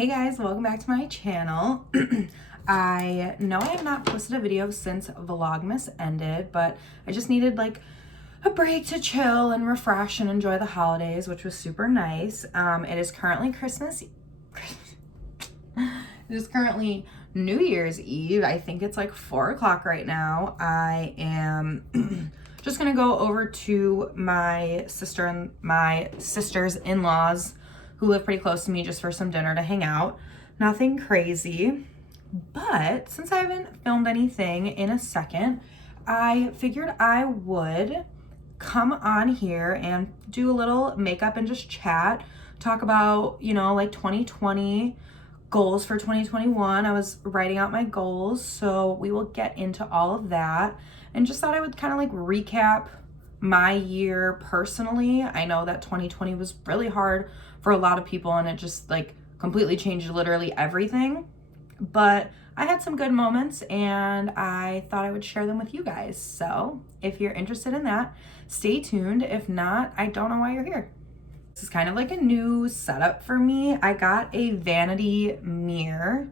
Hey guys, welcome back to my channel. I know I have not posted a video since Vlogmas ended, but I just needed like a break to chill and refresh and enjoy the holidays, which was super nice. It is currently it is currently New Year's Eve. I think it's like 4 o'clock right now. I am just gonna go over to my sister and my sister's in-laws who live pretty close to me just for some dinner to hang out. Nothing crazy, but since I haven't filmed anything in a second, I figured I would come on here and do a little makeup and just chat, talk about, you know, like 2020 goals for 2021. I was writing out my goals, so we will get into all of that, and just thought I would kind of like recap my year personally. I know that 2020 was really hard for a lot of people and it just like completely changed literally everything, but I had some good moments and I thought I would share them with you guys. So if you're interested in that, stay tuned. If not, I don't know why you're here. This is kind of like a new setup for me. I got a vanity mirror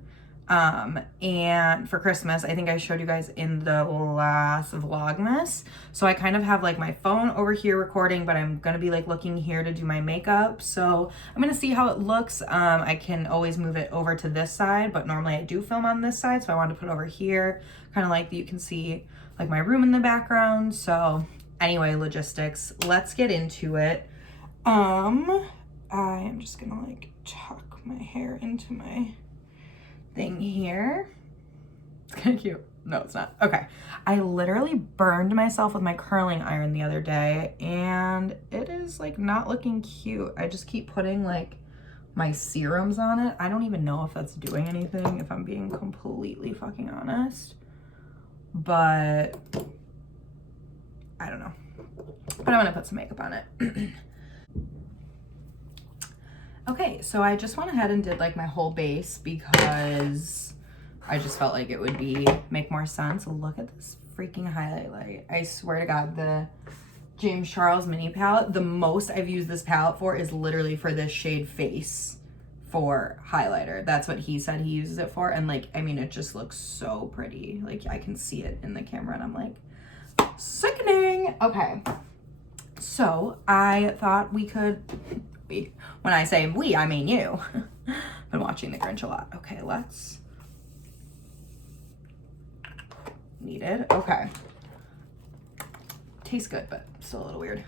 and for Christmas. I think I showed you guys in the last Vlogmas. So I kind of have like my phone over here recording, but I'm gonna be like looking here to do my makeup. So I'm gonna see how it looks. I can always move it over to this side, but normally I do film on this side, so I wanted to put it over here, kind of like you can see like my room in the background. So anyway, logistics, let's get into it. I am just gonna like tuck my hair into my thing here. It's kind of cute. No, it's not. Okay. I literally burned myself with my curling iron the other day and it is like not looking cute. I just keep putting like my serums on it. I don't even know if that's doing anything, if I'm being completely fucking honest, but I don't know. But I'm gonna put some makeup on it. Okay, so I just went ahead and did like my whole base because I just felt like it would make more sense. Look at this freaking highlight light. I swear to God, the James Charles mini palette, the most I've used this palette for is literally for this shade Face for highlighter. That's what he said he uses it for. And like, I mean, it just looks so pretty. Like I can see it in the camera and I'm like, sickening. Okay, so I thought we could, when I say we, I mean you. Been watching The Grinch a lot. Okay, let's. Needed. Okay. Tastes good, but still a little weird.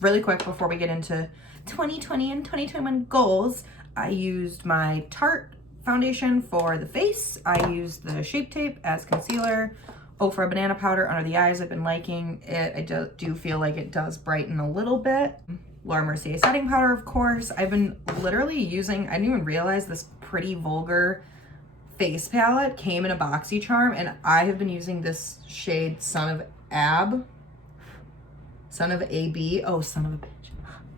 Really quick before we get into 2020 and 2021 goals, I used my Tarte foundation for the face. I used the Shape Tape as concealer. Oh, for a banana powder under the eyes. I've been liking it. I do feel like it does brighten a little bit. Laura Mercier setting powder, of course. I've been literally using, I didn't even realize this Pretty Vulgar face palette came in a BoxyCharm, and I have been using this shade Son of AB. Oh, son of a bitch.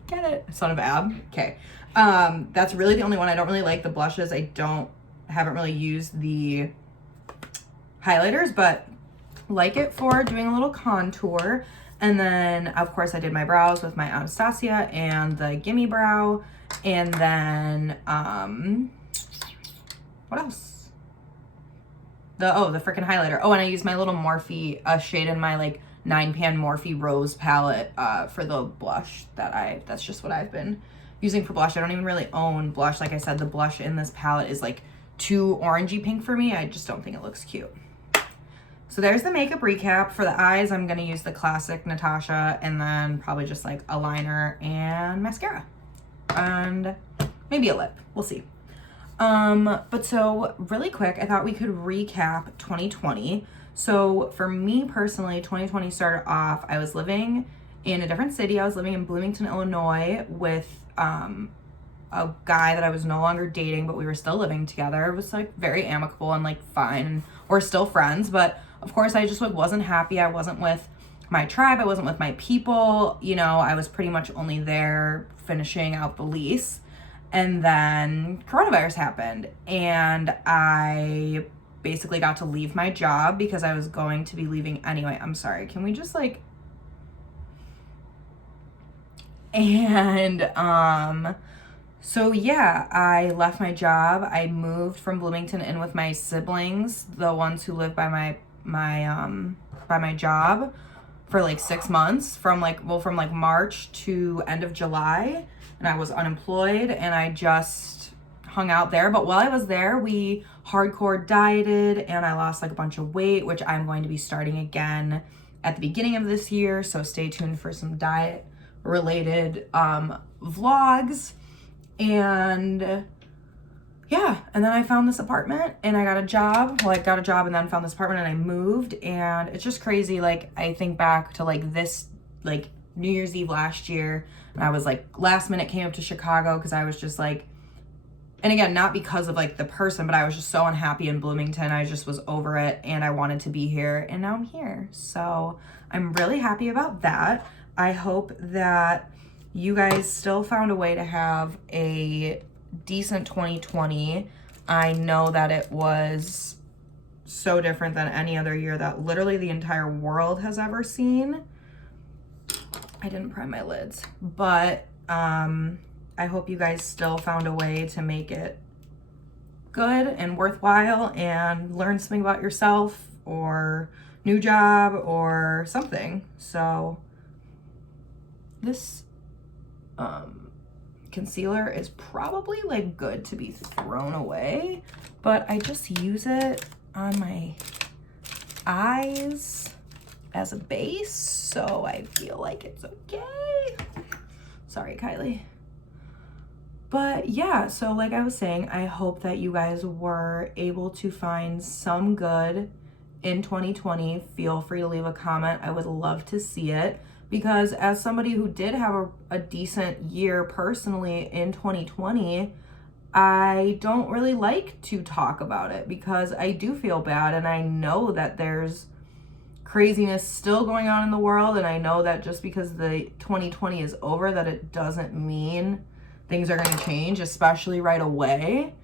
Get it? Son of Ab. Okay. That's really the only one. I don't really like the blushes. Haven't really used the highlighters, but like it for doing a little contour. And then, of course, I did my brows with my Anastasia and the Gimme Brow. And then, what else? The freaking highlighter. Oh, and I used my little Morphe, shade in my, like, 9-pan Morphe Rose palette, for the blush that's just what I've been using for blush. I don't even really own blush. Like I said, the blush in this palette is, like, too orangey pink for me. I just don't think it looks cute. So there's the makeup recap. For the eyes, I'm going to use the classic Natasha and then probably just like a liner and mascara and maybe a lip. We'll see. But so really quick, I thought we could recap 2020. So for me personally, 2020 started off, I was living in a different city. I was living in Bloomington, Illinois with a guy that I was no longer dating, but we were still living together. It was like very amicable and like fine. And we're still friends, but of course I just like wasn't happy. I wasn't with my tribe. I wasn't with my people. You know, I was pretty much only there finishing out the lease. And then coronavirus happened and I basically got to leave my job because I was going to be leaving anyway. I'm sorry. Can we just like, and So yeah, I left my job. I moved from Bloomington in with my siblings, the ones who live by my job, for like 6 months, from like March to end of July, and I was unemployed and I just hung out there. But while I was there, we hardcore dieted and I lost like a bunch of weight, which I'm going to be starting again at the beginning of this year. So stay tuned for some diet related vlogs. And yeah, and then I found this apartment and I got a job. Well, I got a job and then found this apartment and I moved, and it's just crazy. Like, I think back to like this, like New Year's Eve last year, and I was like last minute came up to Chicago because I was just like, and again, not because of like the person, but I was just so unhappy in Bloomington. I just was over it and I wanted to be here, and now I'm here. So I'm really happy about that. I hope that you guys still found a way to have a decent 2020. I know that it was so different than any other year that literally the entire world has ever seen. I didn't prime my lids, but I hope you guys still found a way to make it good and worthwhile and learn something about yourself or new job or something. So this concealer is probably like good to be thrown away, but I just use it on my eyes as a base, so I feel like it's okay. Sorry, Kylie. But yeah, so like I was saying, I hope that you guys were able to find some good in 2020. Feel free to leave a comment. I would love to see it, because as somebody who did have a decent year personally in 2020, I don't really like to talk about it because I do feel bad, and I know that there's craziness still going on in the world, and I know that just because the 2020 is over, that it doesn't mean things are going to change, especially right away.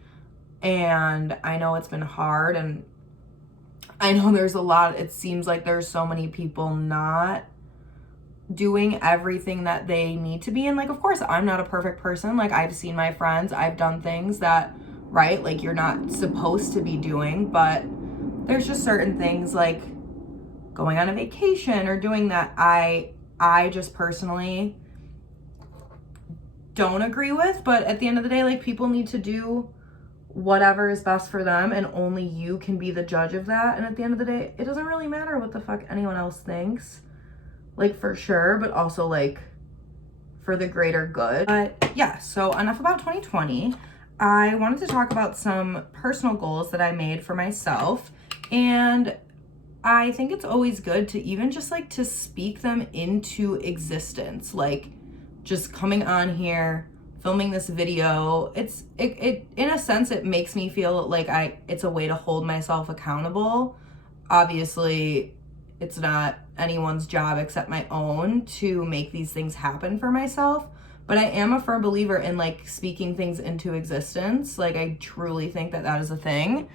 And I know it's been hard, and I know there's a lot, it seems like there's so many people not doing everything that they need to be. And like, of course, I'm not a perfect person. Like, I've seen my friends, I've done things that, right, like you're not supposed to be doing, but there's just certain things like going on a vacation or doing that I just personally don't agree with. But at the end of the day, like, people need to do whatever is best for them, and only you can be the judge of that. And at the end of the day, it doesn't really matter what the fuck anyone else thinks, like, for sure, but also like for the greater good. But yeah, so enough about 2020. I wanted to talk about some personal goals that I made for myself, and I think it's always good to even just like to speak them into existence. Like, just coming on here, filming this video, it in a sense, it makes me feel like it's a way to hold myself accountable. Obviously, it's not anyone's job except my own to make these things happen for myself, but I am a firm believer in like speaking things into existence. Like, I truly think that that is a thing.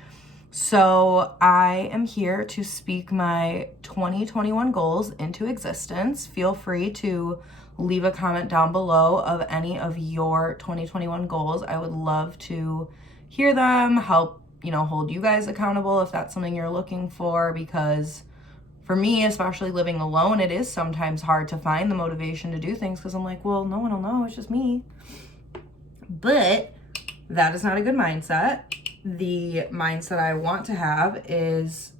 So I am here to speak my 2021 goals into existence. Feel free to leave a comment down below of any of your 2021 goals. I would love to hear them, help, hold you guys accountable if that's something you're looking for, because for me, especially living alone, it is sometimes hard to find the motivation to do things because I'm like, well, no one will know, it's just me. But that is not a good mindset. The mindset I want to have is,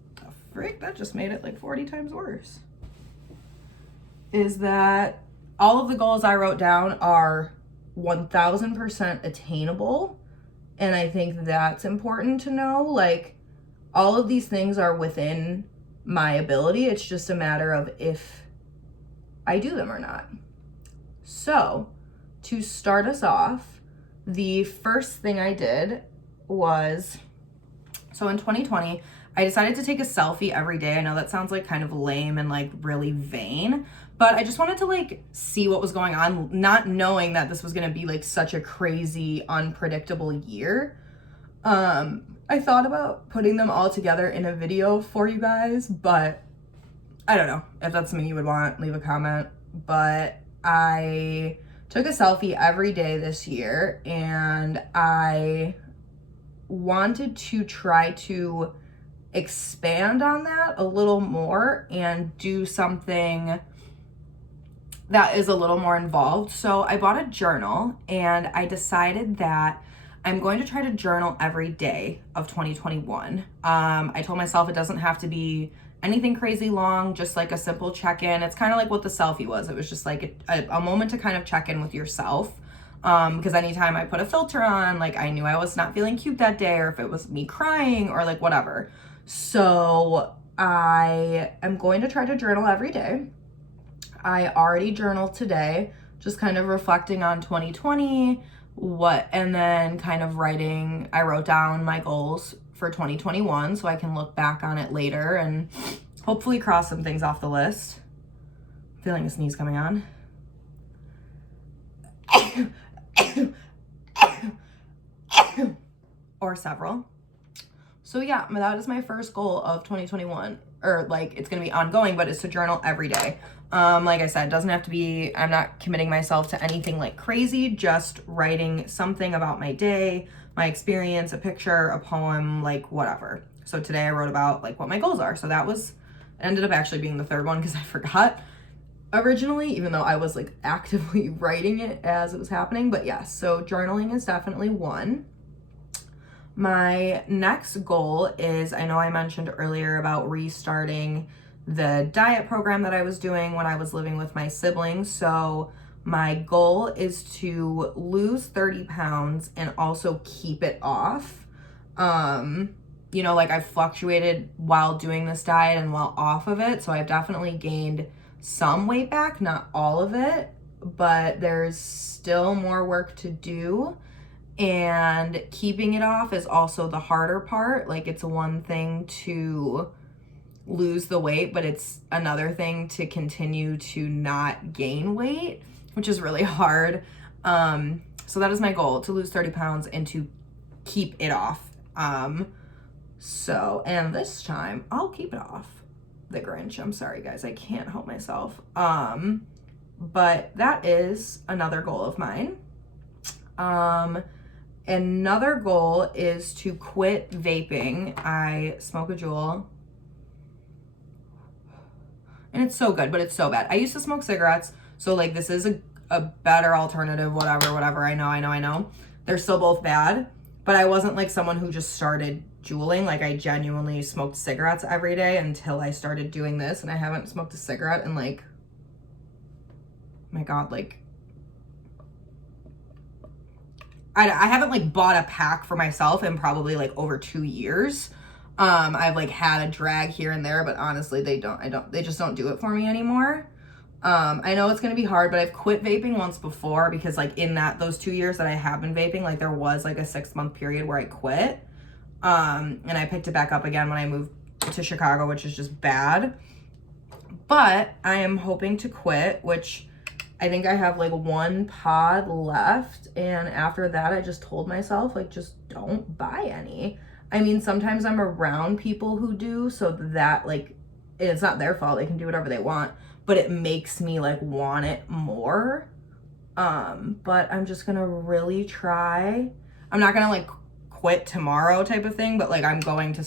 frick, that just made it like 40 times worse, is that all of the goals I wrote down are 1000% attainable. And I think that's important to know. Like, all of these things are within my ability. It's just a matter of if I do them or not. So to start us off, the first thing I did was, so in 2020, I decided to take a selfie every day. I know that sounds like kind of lame and like really vain, but I just wanted to like see what was going on, not knowing that this was going to be like such a crazy, unpredictable year. I thought about putting them all together in a video for you guys, but I don't know if that's something you would want, leave a comment. But I took a selfie every day this year, and I wanted to try to expand on that a little more and do something that is a little more involved. So I bought a journal, and I decided that I'm going to try to journal every day of 2021. I told myself it doesn't have to be anything crazy long, just like a simple check-in. It's kind of like what the selfie was. It was just like a moment to kind of check in with yourself. Because anytime I put a filter on, like I knew I was not feeling cute that day, or if it was me crying or like whatever. So I am going to try to journal every day. I already journaled today, just kind of reflecting on 2020, and then kind of I wrote down my goals for 2021 so I can look back on it later and hopefully cross some things off the list. I'm feeling a sneeze coming on. Or several. So yeah, that is my first goal of 2021, or like it's gonna be ongoing, but it's to journal every day. Like I said, it doesn't have to be, I'm not committing myself to anything like crazy, just writing something about my day, my experience, a picture, a poem, like whatever. So today I wrote about like what my goals are. So that ended up actually being the third one because I forgot originally, even though I was like actively writing it as it was happening. But yes, so journaling is definitely one. My next goal is, I know I mentioned earlier about restarting the diet program that I was doing when I was living with my siblings. So my goal is to lose 30 pounds and also keep it off. You know, like I've fluctuated while doing this diet and while off of it. So I've definitely gained some weight back, not all of it, but there's still more work to do. And keeping it off is also the harder part. Like it's one thing to lose the weight, but it's another thing to continue to not gain weight, which is really hard. So that is my goal, to lose 30 pounds and to keep it off. And this time I'll keep it off. The Grinch. I'm sorry guys, I can't help myself. But that is another goal of mine. Another goal is to quit vaping. I smoke a Juul, and it's so good, but it's so bad. I used to smoke cigarettes, so like this is a better alternative, whatever. I know. They're still both bad, but I wasn't like someone who just started juuling. Like I genuinely smoked cigarettes every day until I started doing this, and I haven't smoked a cigarette in like, my God, like, I haven't like bought a pack for myself in probably like over 2 years. I've like had a drag here and there, but honestly, they just don't do it for me anymore. I know it's going to be hard, but I've quit vaping once before because like in those 2 years that I have been vaping, like there was like a 6-month period where I quit. And I picked it back up again when I moved to Chicago, which is just bad. But I am hoping to quit, which I think I have like 1 pod left, and after that I just told myself like just don't buy any. I mean, sometimes I'm around people who do, so that like it's not their fault, they can do whatever they want, but it makes me like want it more. But I'm just gonna really try. I'm not gonna like quit tomorrow type of thing, but like I'm going to,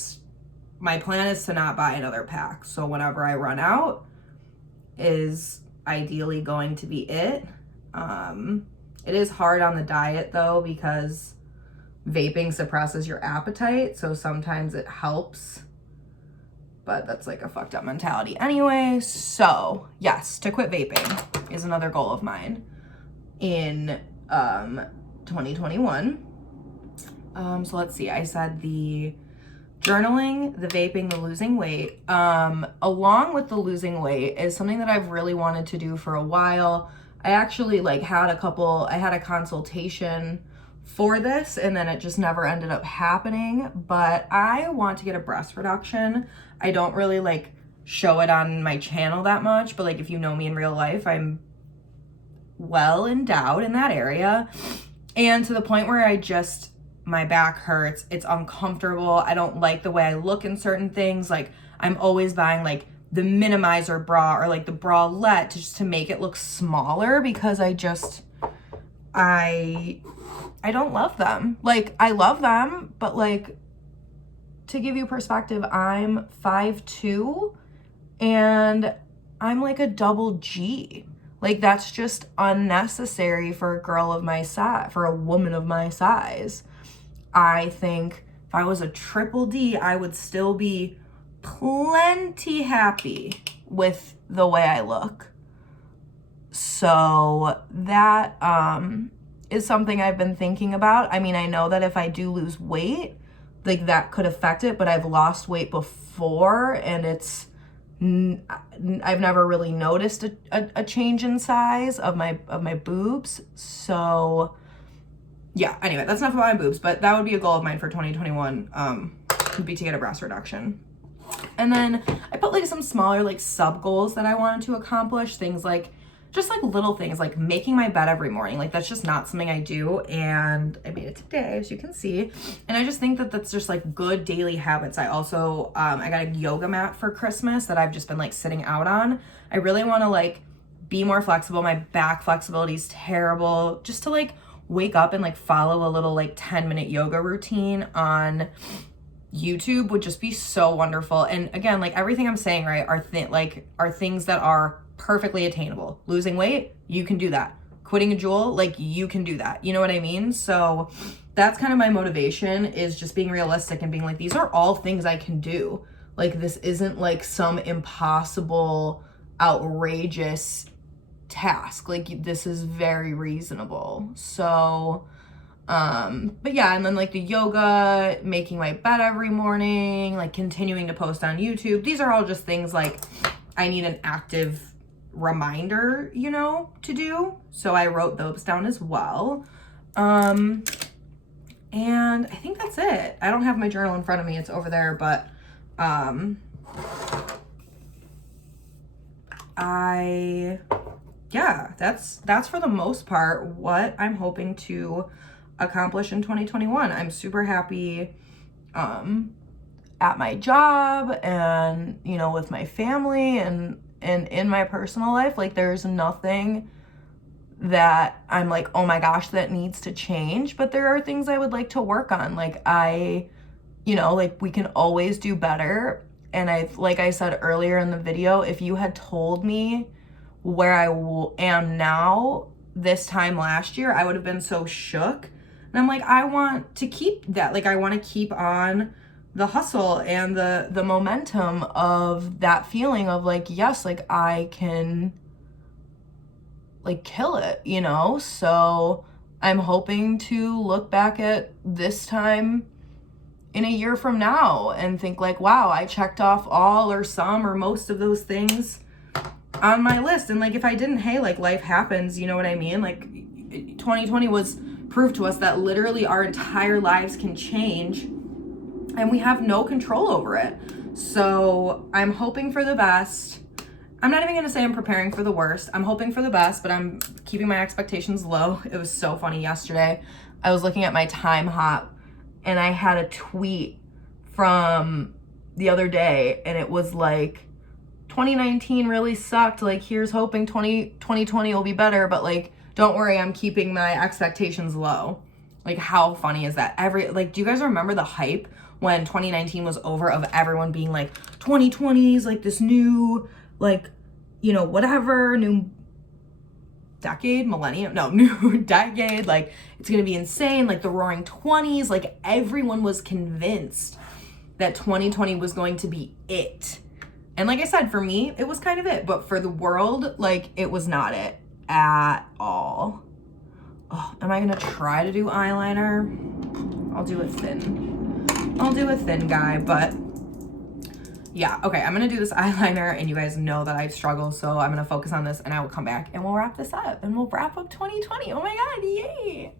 my plan is to not buy another pack, so whenever I run out is ideally going to be it. It is hard on the diet though, because vaping suppresses your appetite, so sometimes it helps, but that's like a fucked up mentality anyway. So yes, to quit vaping is another goal of mine in 2021. So let's see, I said the journaling, the vaping, the losing weight. Along with the losing weight is something that I've really wanted to do for a while. I actually like had a consultation for this, and then it just never ended up happening, but I want to get a breast reduction. I don't really like show it on my channel that much, but like if you know me in real life, I'm well endowed in that area, and to the point where my back hurts, it's uncomfortable, I don't like the way I look in certain things. Like I'm always buying like the minimizer bra or like the bralette just to make it look smaller, because I just I don't love them. Like, I love them, but like, to give you perspective, I'm 5'2" and I'm like a double G. Like, that's just unnecessary for a girl of my size, for a woman of my size. I think if I was a triple D, I would still be plenty happy with the way I look. So that is something I've been thinking about. I mean, I know that if I do lose weight, like that could affect it, but I've lost weight before and I've never really noticed a change in size of my boobs. So yeah, anyway, that's enough about my boobs, but that would be a goal of mine for 2021, would be to get a breast reduction. And then I put like some smaller like sub goals that I wanted to accomplish, things like just like little things like making my bed every morning. Like, that's just not something I do, and I made it today, as you can see. And I just think that that's just like good daily habits. I also I got a yoga mat for Christmas that I've just been like sitting out on. I really want to like be more flexible. My back flexibility is terrible. Just to like wake up and like follow a little like 10-minute yoga routine on YouTube would just be so wonderful. And again, like everything I'm saying, right, are things that are perfectly attainable. Losing weight, you can do that. Quitting a Juul, like you can do that. You know what I mean? So that's kind of my motivation, is just being realistic and being like, these are all things I can do. Like, this isn't like some impossible, outrageous task. Like, this is very reasonable. So but yeah, and then like the yoga, making my bed every morning, like continuing to post on YouTube. These are all just things like I need an active reminder, you know, to do. So I wrote those down as well. And I think that's it. I don't have my journal in front of me. It's over there, but yeah, that's for the most part what I'm hoping to accomplish in 2021. I'm super happy at my job and, you know, with my family and in my personal life. Like, there's nothing that I'm like, oh my gosh, that needs to change. But there are things I would like to work on. Like, you know, like we can always do better. And like I said earlier in the video, if you had told me where I am now this time last year, I would have been so shook. And I'm like, I want to keep that. Like, I want to keep on the hustle and the momentum of that feeling of like, yes, like I can like kill it, you know? So I'm hoping to look back at this time in a year from now and think like, wow, I checked off all or some or most of those things on my list. And like, if I didn't, hey, like life happens, you know what I mean? Like 2020 was proof to us that literally our entire lives can change and we have no control over it. So I'm hoping for the best. I'm not even gonna say I'm preparing for the worst. I'm hoping for the best, but I'm keeping my expectations low. It was so funny yesterday. I was looking at my time hop and I had a tweet from the other day and it was like, 2019 really sucked. Like, here's hoping 2020 will be better, but like, don't worry, I'm keeping my expectations low. Like, how funny is that? Do you guys remember the hype when 2019 was over of everyone being like, 2020 is like this new, like, you know, whatever, new decade, millennium, no, new decade, like, it's gonna be insane, like the roaring 20s, like, everyone was convinced that 2020 was going to be it. And like I said, for me, it was kind of it, but for the world, like, it was not it at all. Oh, am I gonna try to do eyeliner? I'll do a thin guy, but yeah, okay, I'm gonna do this eyeliner and you guys know that I struggle, so I'm gonna focus on this and I will come back and we'll wrap this up and we'll wrap up 2020. Oh my God, yay.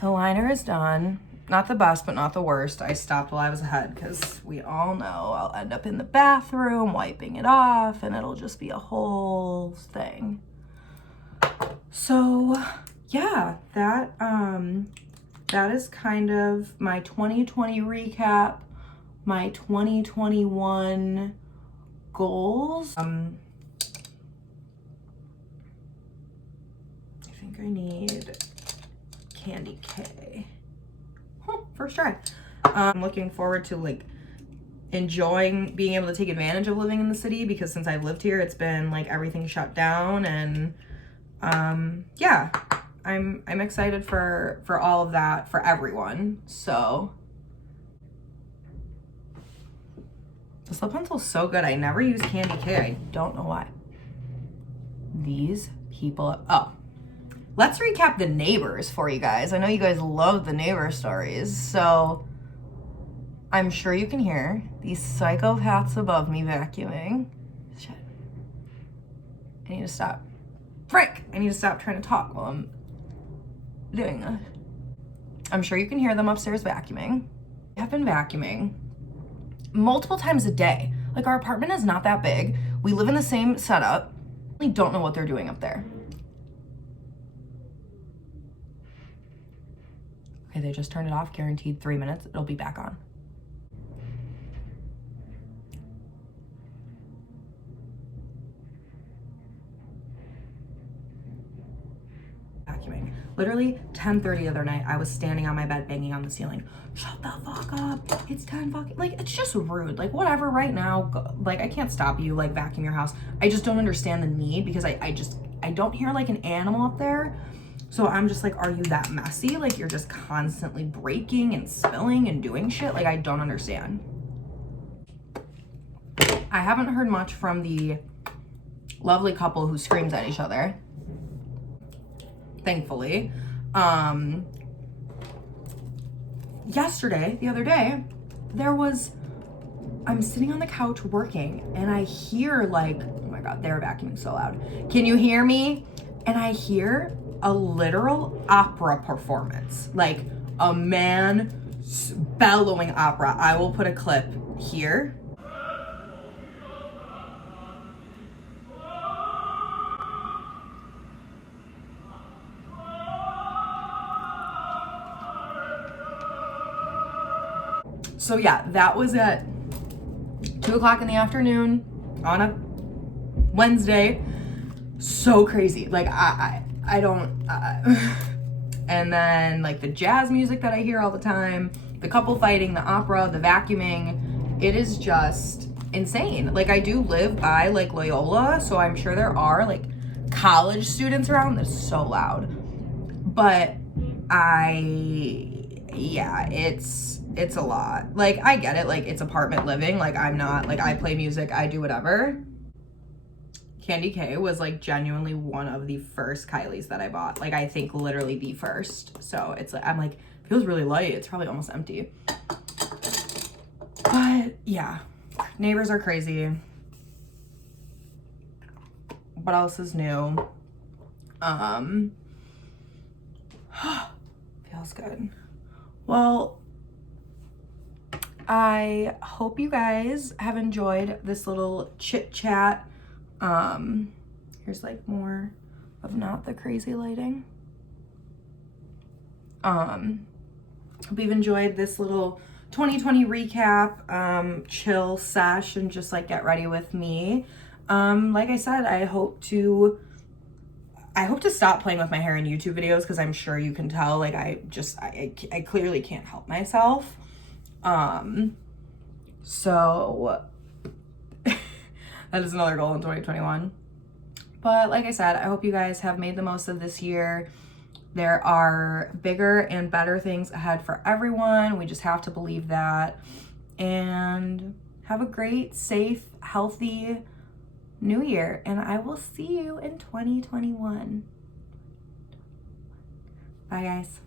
The liner is done. Not the best, but not the worst. I stopped while I was ahead because we all know I'll end up in the bathroom wiping it off and it'll just be a whole thing. So yeah, that is kind of my 2020 recap, my 2021 goals. I think I need candy K. First try. I'm looking forward to like enjoying being able to take advantage of living in the city, because since I've lived here, it's been like everything shut down, and yeah, I'm excited for all of that for everyone. So this lip pencil's so good. I never use candy K. I don't know why. These people, oh, let's recap the neighbors for you guys. I know you guys love the neighbor stories, so I'm sure you can hear these psychopaths above me vacuuming. Shit. I need to stop. Frick! I need to stop trying to talk while I'm doing this. I'm sure you can hear them upstairs vacuuming. I have been vacuuming multiple times a day. Like, our apartment is not that big. We live in the same setup. I don't know what they're doing up there. Okay, they just turned it off. Guaranteed 3 minutes. It'll be back on. Vacuuming. Literally 10:30 the other night, I was standing on my bed banging on the ceiling. Shut the fuck up. It's 10 fucking, like, it's just rude. Like, whatever, right now, go, like, I can't stop you, like, vacuum your house. I just don't understand the need, because I don't hear like an animal up there. So I'm just like, are you that messy? Like, you're just constantly breaking and spilling and doing shit? Like, I don't understand. I haven't heard much from the lovely couple who screams at each other, thankfully. Yesterday, the other day, I'm sitting on the couch working, and I hear like, oh my God, they're vacuuming so loud. Can you hear me? And I hear a literal opera performance, like a man bellowing opera. I will put a clip here. So yeah, that was at 2 o'clock in the afternoon on a Wednesday. So crazy. Like, I don't, and then like the jazz music that I hear all the time, the couple fighting, the opera, the vacuuming, it is just insane. Like, I do live by like Loyola, so I'm sure there are like college students around. That's so loud. But yeah, it's a lot. Like, I get it, like, it's apartment living. Like, I'm not, like, I play music, I do whatever. Candy K was like genuinely one of the first Kylies that I bought. Like, I think literally the first. So it's like, I'm like, it feels really light. It's probably almost empty. But yeah, neighbors are crazy. What else is new? Feels good. Well, I hope you guys have enjoyed this little chit chat. Here's like more of not the crazy lighting. Hope you've enjoyed this little 2020 recap, chill sesh, and just like get ready with me. Like I said, I hope to stop playing with my hair in YouTube videos, because I'm sure you can tell, like, I clearly can't help myself. So that is another goal in 2021. But like I said, I hope you guys have made the most of this year. There are bigger and better things ahead for everyone. We just have to believe that. And have a great, safe, healthy new year. And I will see you in 2021. Bye, guys.